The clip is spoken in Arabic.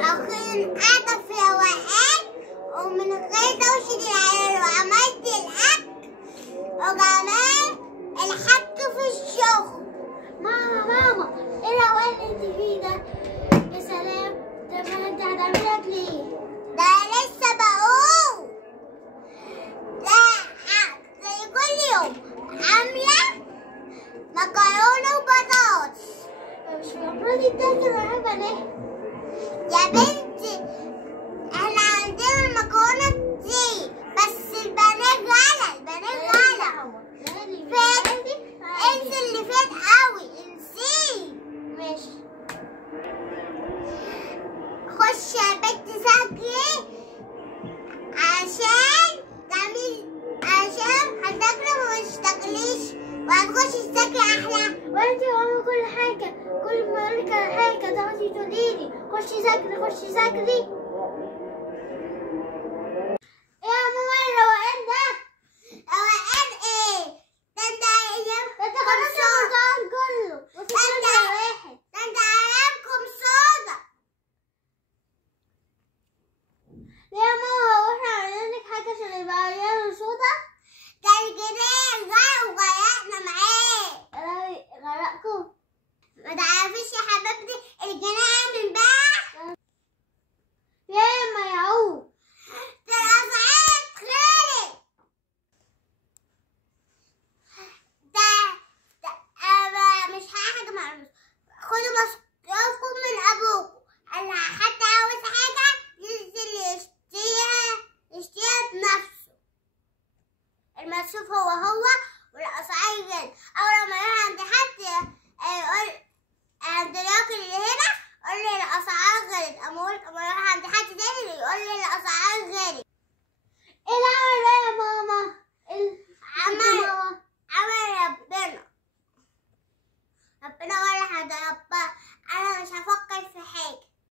أخيرا قاعدة في روقان ومن غير دوشة العيال، وعملت الأكل وكمان الحك في الشغل. ماما ايه الروقان اللي انت فيه ده؟ يا سلام. طب انت هتعملي اكل ايه؟ ده لسه بقول. ده زي كل يوم عاملة مكرونة وبطاطس. مش المفروض يتاكل معاه بنات؟ يا بنتي احنا عندنا المكرونة دي، بس البنات غلا، البنات غلا. انسي اللي فات قوي، انسيه. ماشي. خش يا بنت ذاكري عشان هتاكلي ومش تاكليش، وهتخشي تذاكري احلى. وانت بعمل كل حاجة، كل ما اقولك على حاجة تقعدي تقوليلي خشي ذاكري خشي ذاكري. ايه يا ماما الروقان ده؟ روقان ايه؟ ده انت خلاص الرمضان كله وسيبنا واحد. ده انت ايامكم صودا. ليه يا ماما هو احنا عملنا لك حاجة عشان يبقى عيال صودا؟ ده الجنيه غرق وغرقنا معاه. غرقكم؟ ما تعرفيش يا حبيبتي الجنيه من بقى؟ يا ما يعوق. ده الأسعار اتغلت. ده مش حاجة معروفة. خدوا مصروفكم من أبوكم، اللي حد عاوز حاجة ينزل يشتريها بنفسه. المصروف هو والأسعار غلت. أول ما يروح عند حد يقول عند الراجل اللي هنا قول لي الأسعار غلت، أما يروح عند حد تاني يقول لي الأسعار غلت. ايه العمل ده يا ماما؟ عمل ربنا ولا حد. ربنا أنا مش هفكر